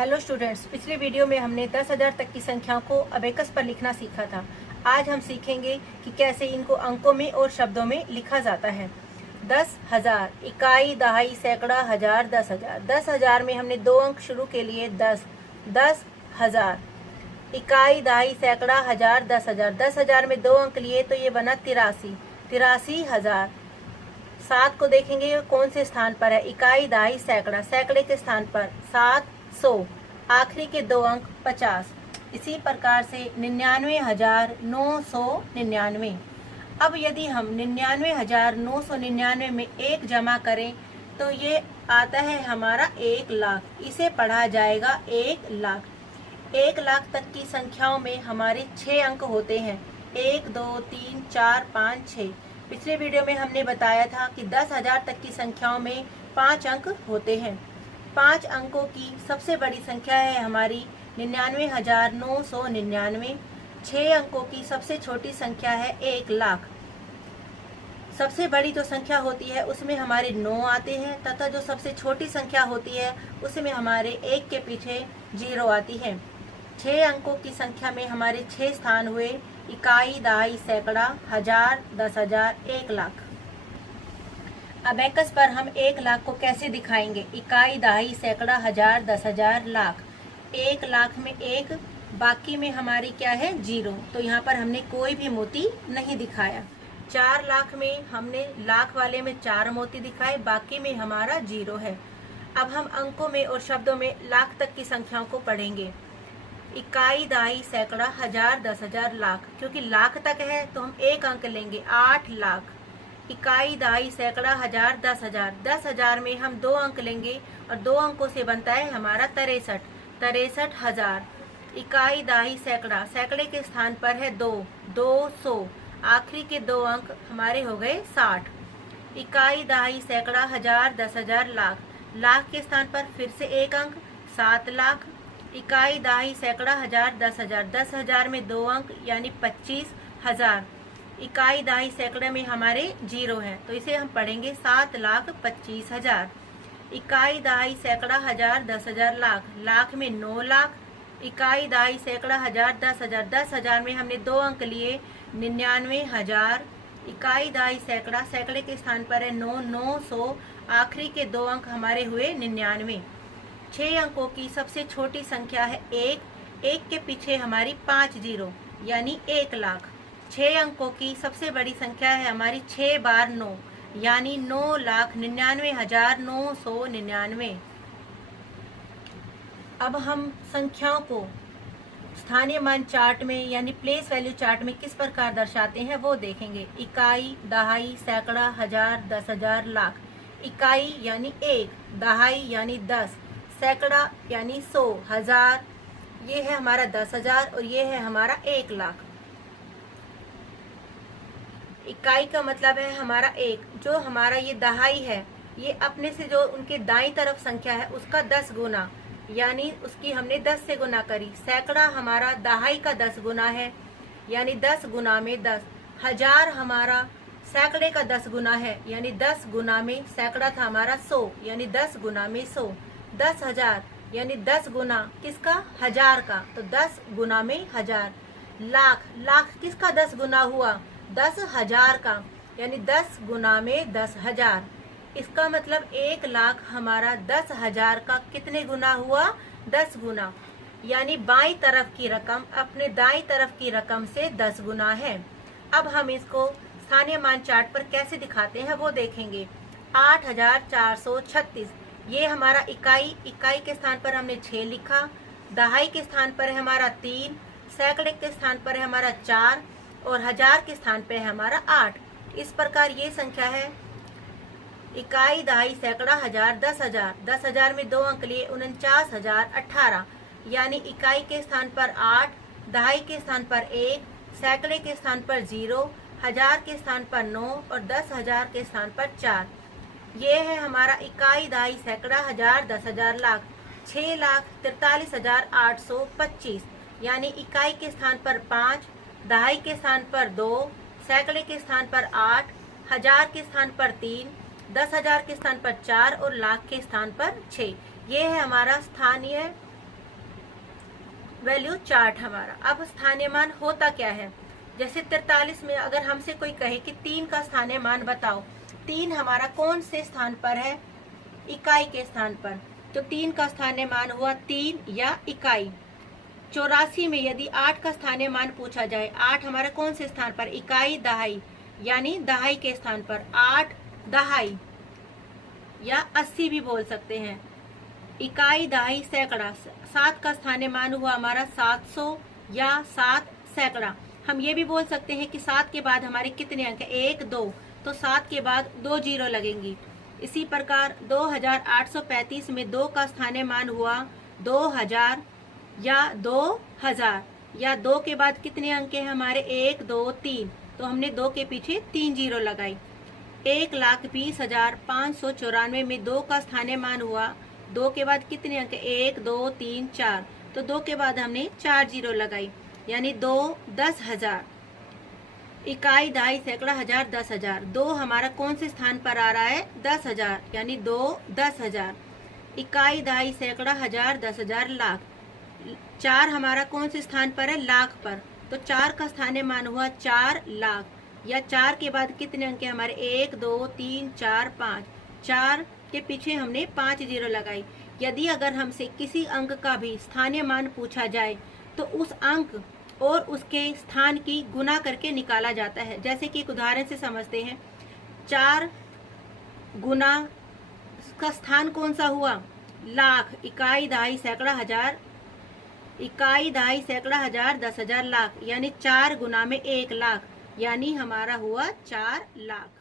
Hello students, पिछले video में हमने 10,000 तक की संख्याओं को अबेकस पर लिखना सीखा था। आज हम सीखेंगे कि कैसे इनको अंकों में और शब्दों में लिखा जाता है। 10,000, इकाई, दहाई, सैकड़ा, हजार, 10,000। 10,000 में हमने दो अंक शुरू के लिए 10, 10,000। इकाई, दहाई, सैकड़ा, हजार, 10,000। 10,000 में दो अंक लिए तो ये बना 83, 83,000। 7 को देखेंगे कौन से स्थान पर है। इकाई, दहाई, सैकड़ा, सैकड़े के स्थान पर 700। आखिरी के दो अंक 50। इसी प्रकार से 99,999। अब यदि हम 99,999 में 1 जमा करें तो ये आता है हमारा 1 लाख। इसे पढ़ा जाएगा 1 लाख। 1 लाख तक की संख्याओं में हमारे 6 अंक होते हैं। 1, 2, 3, 4, 5, 6। पिछले वीडियो में हमने बताया था कि 10,000 तक की संख्याओं में 5 अंक होते हैं। 5 अंकों की सबसे बड़ी संख्या है हमारी 99,999। 6 अंकों की सबसे छोटी संख्या है 1 लाख। सबसे बड़ी जो संख्या होती है उसमें हमारे 9 आते हैं तथा जो सबसे छोटी संख्या होती है उसमें हमारे 1 के पीछे 0 आती है। 6 अंकों की संख्या में हमारे 6 स्थान हुए। इकाई, दहाई, सैकड़ा, हजार, 10,000, 1 लाख। अबेकस पर हम 1 लाख को कैसे दिखाएंगे। इकाई, दहाई, सैकड़ा, हजार, 10,000, लाख। 1 लाख में 1, बाकी में हमारी क्या है 0, तो यहाँ पर हमने कोई भी मोती नहीं दिखाया। 4 लाख में हमने लाख वाले में 4 मोती दिखाए, बाकी में हमारा 0 है। अब हम अंकों में और शब्दों में लाख तक की संख्याओं को पढ़ेंगे। इकाई, दहाई, सैकड़ा, हजार, 10,000, लाख। क्योंकि लाख तक है तो हम 1 अंक लेंगे, 8 लाख। इकाई, दहाई, सैकड़ा, हजार, 10,000। 10,000 में हम 2 अंक लेंगे और 2 अंकों से बनता है हमारा 63, 63,000। इकाई, दहाई, सैकड़ा, सैकड़े के स्थान पर है 2, 200। आखिरी के 2 अंक हमारे हो गए 60। इकाई, दहाई, सैकड़ा, हजार, 10,000, लाख। लाख के स्थान पर फिर से 1 अंक, 7 लाख। इकाई, दहाई, सैकड़ा, हजार, 10,000। 10,000 में 2 अंक यानी 25,000। इकाई, दहाई, सैकड़े में हमारे 0 है तो इसे हम पढ़ेंगे 7,25,000। इकाई, दहाई, सैकड़ा, हजार, 10,000, लाख। लाख में 9 लाख। इकाई, दहाई, सैकड़ा, हजार, 10,000। 10,000 में हमने 2 अंक लिए, 99,000। इकाई, दहाई, सैकड़ा, सैकड़े के स्थान पर है 9, 900। आखिरी के 2 अंक हमारे हुए 99। 6 अंकों की सबसे छोटी संख्या है 1, 1 के पीछे हमारी 5 0 यानी 1 लाख। 6 अंकों की सबसे बड़ी संख्या है हमारी 6 बार 9 यानी 9,99,999। अब हम संख्याओं को स्थानीय मान चार्ट में यानी प्लेस वैल्यू चार्ट में किस प्रकार दर्शाते हैं वो देखेंगे। इकाई, दहाई, सैकड़ा, हजार, 10,000, लाख। इकाई यानी 1, दहाई यानी 10, सैकड़ा यानी 100, हजार, ये है हमारा 10,000 और ये है हमारा 1 लाख। इकाई का मतलब है हमारा 1। जो हमारा ये दहाई है ये अपने से जो उनके दाईं तरफ संख्या है उसका 10 गुना यानी उसकी हमने 10 से गुना करी। सैकड़ा हमारा दहाई का 10 गुना है यानी 10 गुना में 10। हजार हमारा सैकड़े का 10 गुना है यानी 10 गुना में सैकड़ा था हमारा 100 यानी 10 गुना में 100। 10,000 यानी 10 गुना किसका, हजार का, तो 10 गुना में हजार। लाख, लाख किसका 10 गुना हुआ, 10,000 का, यानी 10 गुना में 10,000। इसका मतलब 1 लाख हमारा 10,000 का कितने गुना हुआ, 10 गुना, यानी बाईं तरफ की रकम अपने दाईं तरफ की रकम से 10 गुना है। अब हम इसको स्थानीय मान चार्ट पर कैसे दिखाते हैं वो देखेंगे। 8,436 ये हमारा इकाई, इकाई के स्थान पर हमने 6 लिखा। दहाई के स्थान पर है हमारा 3, सैकड़े के स्थान पर है हमारा 4 और हजार के स्थान पर है हमारा 8। इस प्रकार ये संख्या है इकाई, दहाई, सैकड़ा, हजार, 10,000। 10,000 में 2 अंक लिए 49,018 यानी इकाई के स्थान पर 8, दहाई के स्थान पर 1, सैकड़े के स्थान पर 0, हजार के स्थान पर 9 और 10,000 के स्थान पर 4। ये है हमारा इकाई, दहाई, सैकड़ा, हजार, 10,000, लाख। 6,43,825 यानी इकाई के स्थान पर 5, दहाई के स्थान पर 2, सैकड़े के स्थान पर 8, हजार के स्थान पर 3, 10,000 के स्थान पर 4 और लाख के स्थान पर 6। ये है हमारा स्थानीय वैल्यू चार्ट हमारा। अब स्थानीय मान होता क्या है, जैसे 43 में अगर हमसे कोई कहे कि 3 का स्थानीय मान बताओ, 3 हमारा कौन से स्थान पर है, इकाई के स्थान पर, तो 3 का स्थानीय मान हुआ 3 या इकाई। 84 में यदि 8 का स्थानीय मान पूछा जाए, 8 हमारा कौन से स्थान पर, इकाई दहाई, यानी दहाई के स्थान पर, 8 दहाई या 80 भी बोल सकते हैं। इकाई दहाई सैकड़ा, 7 का स्थानीय मान हुआ हमारा 700 या 7 सैकड़ा। हम ये भी बोल सकते हैं कि 7 के बाद हमारे कितने अंक, 1 2, तो 7 के बाद 2 जीरो लगेंगी। इसी प्रकार 2835 में 2 का स्थानीय मान हुआ 2000 या 2000, या 2 के बाद कितने अंक हैं हमारे, 1 2 3, तो हमने 2 के पीछे 3 जीरो लगाई। 1,20,594 में 2 का स्थानीय मान हुआ, 2 के बाद कितने अंक, 1 2 3 4, तो 2 के बाद हमने 4 जीरो लगाई, यानी 2 10,000। इकाई दहाई सैकड़ा हजार 10,000, 2 हमारा कौन से स्थान पर आ रहा है, 10,000, यानी 2 10,000। इकाई दहाई सैकड़ा हजार 10,000 लाख, 4 हमारा कौन से स्थान पर है, लाख पर, तो 4 का स्थानीय मान हुआ 4 लाख, या 4 के बाद कितने अंक हैं हमारे, 1 2 3 4 5, 4 के पीछे हमने 5 जीरो लगाई। यदि अगर हमसे किसी अंक का भी स्थानीय मान पूछा जाए तो उस अंक और उसके स्थान की गुना करके निकाला जाता है। जैसे कि एक उदाहरण से समझते हैं, 4 गुना का स्थान कौन सा हुआ, लाख, इकाई दहाई सैकड़ा हजार, इकाई दहाई सैकड़ा हजार 10,000 लाख, यानी 4 गुना में 1 लाख, यानी हमारा हुआ 4 लाख।